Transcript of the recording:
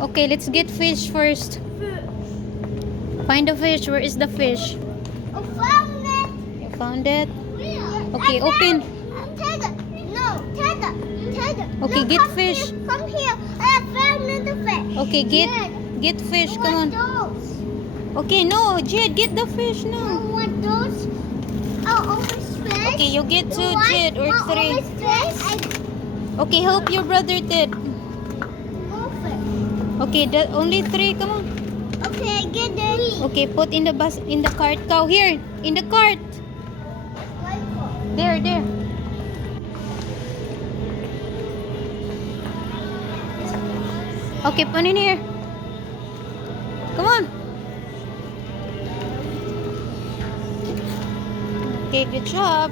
Okay, let's get fish first. Find the fish. Where is the fish? I found it. You found it? Where? Okay, I found open. it. Tada. No, Tada. Tada. Okay, No, get come fish. Here, come here. I found the fish. Okay, get fish. I Come on. want those. Okay, no, Jed, get the fish I now. want those. Oh, always fish. Okay, you get two, Jed, or three. Always fish. Okay, help your brother, Ted. Move it. Okay, only three. Come on. Okay, I get it. Okay, put in the cart. Cow here, in the cart. There. Okay, put in here. Come on. Okay, good job.